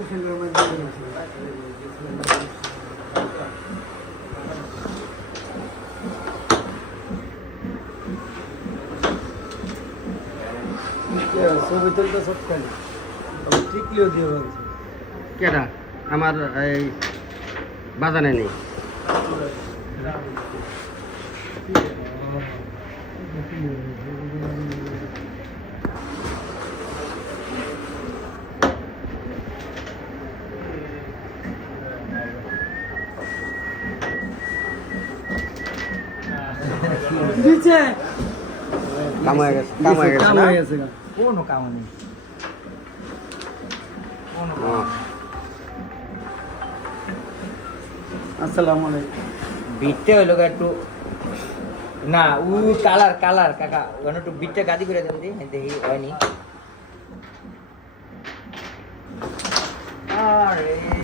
ছবি তুলতে সব খালি টিকলিও দিয়ে বলছে কেডা আমার এই বাজানে নেই দিছে কাম হয়ে গেছে কাম হয়ে গেছে না কোনো কাম নেই আসসালামু আলাইকুম বিটটা হইলো একটু না ও কালার কালার কাকা ওখানে একটু বিটটা গাদি করে দেন দি দেখি হয়নি আরে